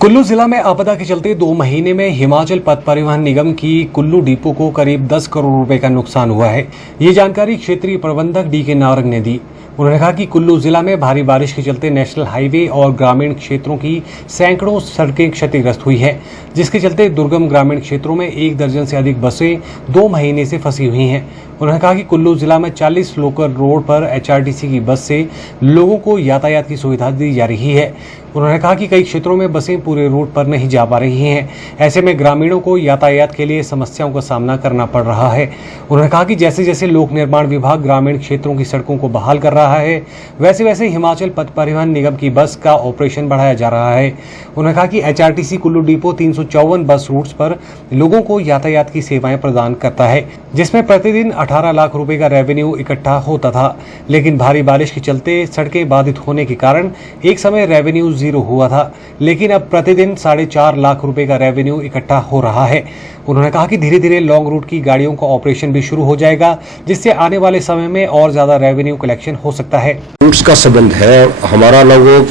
कुल्लू जिला में आपदा के चलते 2 महीने में हिमाचल पथ परिवहन निगम की कुल्लू डिपो को करीब 10 करोड़ रुपए का नुकसान हुआ है। ये जानकारी क्षेत्रीय प्रबंधक डी.के. नारंग ने दी। उन्होंने कहा कि कुल्लू जिला में भारी बारिश के चलते नेशनल हाईवे और ग्रामीण क्षेत्रों की सैकड़ों सड़कें क्षतिग्रस्त हुई है, जिसके चलते दुर्गम ग्रामीण क्षेत्रों में 1 दर्जन से अधिक बसें 2 महीने से फंसी हुई हैं। उन्होंने कहा कि कुल्लू जिला में 40 लोकल रोड पर एचआरटीसी की बस से लोगों को यातायात की सुविधा दी जा रही है। उन्होंने कहा कि कई क्षेत्रों में बसें पूरे रूट पर नहीं जा पा रही हैं। ऐसे में ग्रामीणों को यातायात के लिए समस्याओं का सामना करना पड़ रहा है। उन्होंने कहा कि जैसे जैसे लोक निर्माण विभाग ग्रामीण क्षेत्रों की सड़कों को बहाल कर रहा है, वैसे वैसे हिमाचल पथ परिवहन निगम की बस का ऑपरेशन बढ़ाया जा रहा है। उन्होंने कहा कि एचआरटीसी कुल्लू डिपो 354 बस रूट्स पर लोगों को यातायात की सेवाएं प्रदान करता है, जिसमें प्रतिदिन 18 लाख रुपए का रेवेन्यू इकट्ठा होता था। लेकिन भारी बारिश के चलते सड़कें बाधित होने के कारण एक समय रेवेन्यू जीरो हुआ था, लेकिन अब प्रतिदिन 4.5 लाख रुपए का रेवेन्यू इकट्ठा हो रहा है। उन्होंने कहा कि धीरे धीरे लॉन्ग रूट की गाड़ियों का ऑपरेशन भी शुरू हो जाएगा, जिससे आने वाले समय में और ज्यादा रेवेन्यू कलेक्शन हो सकता है। रूट्स का संबंध है, हमारा लगभग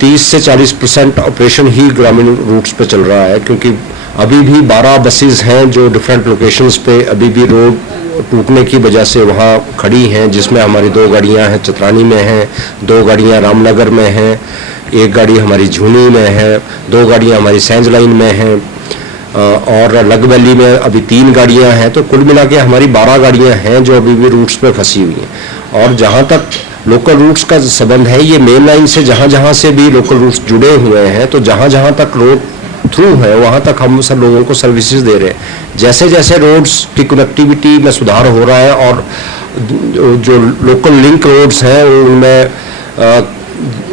30 से 40% ऑपरेशन ही ग्रामीण रूट्स पे चल रहा है, क्योंकि अभी भी 12 बसेस हैं जो डिफरेंट लोकेशंस पे अभी भी रोड टूटने की वजह से वहाँ खड़ी हैं, जिसमें हमारी 2 गाड़ियाँ हैं चतरानी में हैं, 2 गाड़ियाँ रामनगर में हैं, 1 गाड़ी हमारी झूनी में है, 2 गाड़ियाँ हमारी सैंज लाइन में हैं और लग वैली में अभी 3 गाड़ियाँ हैं। तो कुल मिला के हमारी 12 गाड़ियाँ हैं जो अभी भी रूट्स पे फंसी हुई हैं। और जहाँ तक लोकल रूट्स का संबंध है, ये मेन लाइन से जहाँ से भी लोकल रूट्स जुड़े हुए हैं, तो जहाँ तक रोड थ्रू है वहाँ तक हम सब लोगों को सर्विसेज दे रहे हैं। जैसे जैसे रोड्स की कनेक्टिविटी में सुधार हो रहा है और जो लोकल लिंक रोड्स हैं उनमें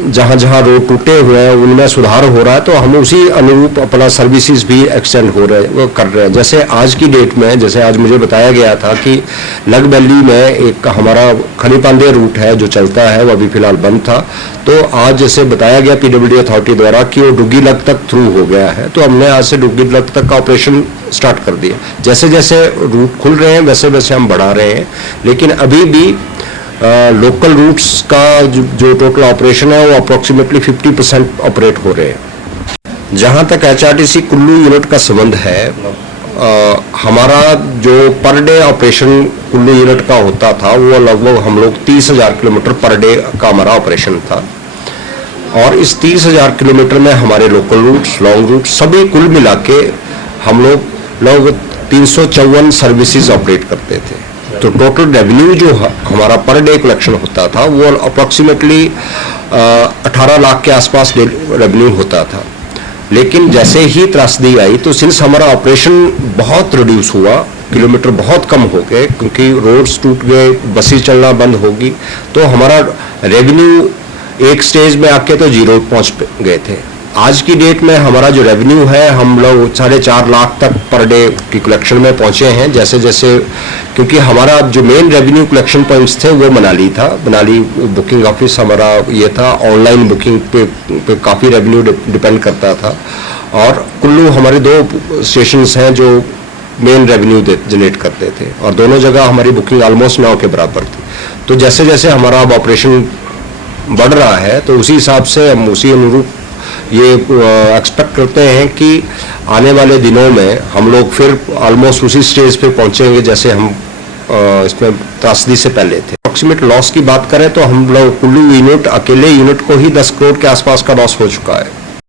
जहाँ रोड टूटे हुए हैं उनमें सुधार हो रहा है, तो हम उसी अनुरूप अपना सर्विसेज भी एक्सटेंड कर रहे हैं। जैसे आज की डेट में, जैसे आज मुझे बताया गया था कि लग वैली में एक हमारा खनीपांदे रूट है जो चलता है, वो अभी फिलहाल बंद था। तो आज जैसे बताया गया पीडब्ल्यूडी अथॉरिटी द्वारा कि वो डुग्गी लग तक थ्रू हो गया है, तो हमने आज से डुग्गी लग तक का ऑपरेशन स्टार्ट कर दिया। जैसे जैसे रूट खुल रहे हैं वैसे वैसे हम बढ़ा रहे हैं, लेकिन अभी भी लोकल रूट्स का जो टोटल ऑपरेशन है वो अप्रोक्सीमेटली 50% ऑपरेट हो रहे हैं। जहाँ तक एचआरटीसी कुल्लू यूनिट का संबंध है, हमारा जो per day operation Kullu unit का होता था वो लगभग हम लोग 30,000 किलोमीटर पर डे का हमारा ऑपरेशन था। और इस 30,000 किलोमीटर में हमारे लोकल रूट्स, लॉन्ग रूट्स सभी कुल मिला के हम लोग लगभग 354 सर्विसेज ऑपरेट करते थे। तो टोटल रेवेन्यू जो हमारा पर डे कलेक्शन होता था वो अप्रोक्सीमेटली 18 लाख के आसपास रेवेन्यू होता था। लेकिन जैसे ही त्रासदी आई तो सिंस हमारा ऑपरेशन बहुत रिड्यूस हुआ, किलोमीटर बहुत कम हो गए, क्योंकि रोड्स टूट गए, बसें चलना बंद होगी, तो हमारा रेवेन्यू एक स्टेज में आके तो 0 पहुंच गए थे। आज की डेट में हमारा जो रेवेन्यू है हम लोग 4.5 लाख तक पर डे की कलेक्शन में पहुंचे हैं। जैसे जैसे, क्योंकि हमारा जो मेन रेवेन्यू कलेक्शन पॉइंट्स थे वो मनाली था, मनाली बुकिंग ऑफिस हमारा ये था, ऑनलाइन बुकिंग पे काफ़ी रेवेन्यू डिपेंड करता था। और कुल्लू हमारे 2 स्टेशंस हैं जो मेन रेवेन्यू जनरेट करते थे, और दोनों जगह हमारी बुकिंग ऑलमोस्ट 9 के बराबर थी। तो जैसे जैसे हमारा अब ऑपरेशन बढ़ रहा है तो उसी हिसाब से हम उसी अनुरूप ये एक्सपेक्ट करते हैं कि आने वाले दिनों में हम लोग फिर ऑलमोस्ट उसी स्टेज पे पहुंचेंगे जैसे हम इसमें त्रासदी से पहले थे। अप्रोक्सीमेट लॉस की बात करें तो हम लोग कुल्लू यूनिट, अकेले यूनिट को ही 10 करोड़ के आसपास का लॉस हो चुका है।